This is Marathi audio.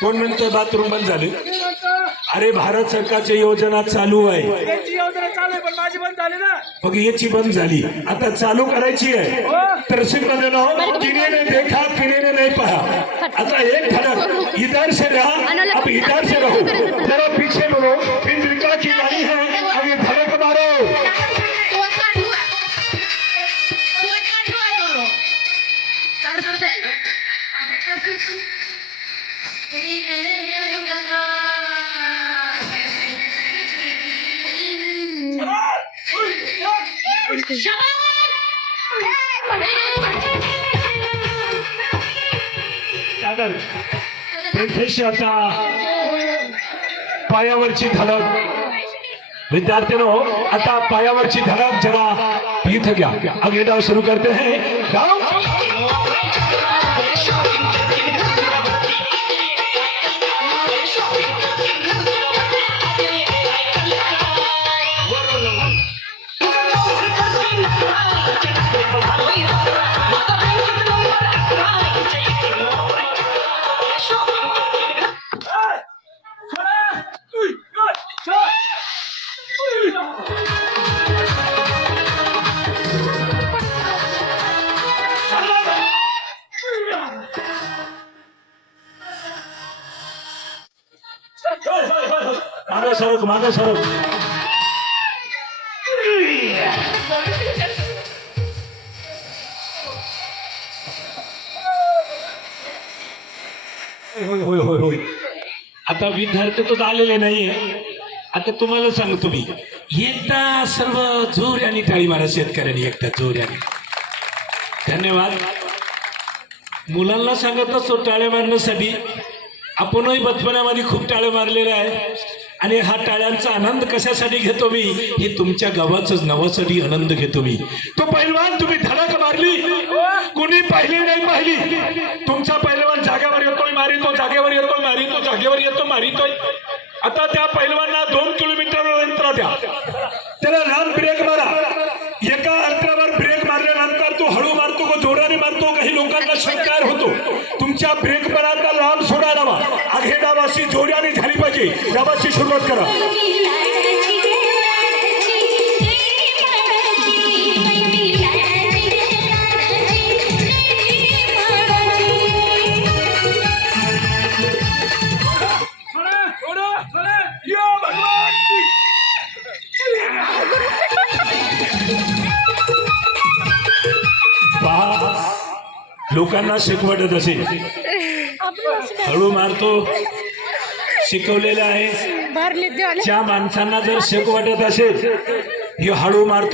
कोण म्हणतोय बाथरूम बंद झाले. अरे भारत सरकारची योजना चालू आहे. त्यांची योजना चालू आहे पण माझी बंद झाली ना. मग याची बंद झाली. आता चालू करायची आहे. हो. तर सिंपल किने देखा किने ने नहीं पहा. आता एक धड़क इधर से रहा अब इधर से रहो. जरा पीछे बोलो. फिर दुर्गा की गाड़ी है अब ये धड़क मारो. सागर प्रिन्सेसच्या पायावरची धडक. विद्यार्थ्यांनो आता पायावरची धडक जरा इथं घ्या. अगले डाव सुरू करते. हैं डाव मागे सरक मागे सरक. होय होय होय होय. आता विद्यार्थी तर आलेले नाहीये. आता तुम्हाला सांगतो मी एकदा सर्व जोऱ्याने टाळी मारा शेतकऱ्यांनी एकदा जोऱ्याने धन्यवाद. मुलांना सांगत असतो टाळ्या मारण्यासाठी. आपणही बचपनामध्ये खूप टाळे मारलेले आहे आणि हा टाळ्यांचा आनंद कशासाठी घेतो मी? हे तुमच्या गावाचंच नावासाठी आनंद घेतो मी. तो पैलवान तुम्ही धडक मारली. कुणी पाहिली नाही पाहिली. तुमचा पैलवान जागेवर येतोय मारितो जागेवर येतोय मारितो जागेवर येतो मारितोय. आता त्या पैलवानला दोन किलो तुमच्या ब्रेक मारायला लांब सोडा डावा आगे डावाशी जोड्याने झाली पाहिजे. डावाची सुरुवात करा. लोकांना शिकवटत असेल. हळू मारतो. शिकवलेलं आहे. ज्या माणसांना जर शिकवटत असेल हे हळू मारतो.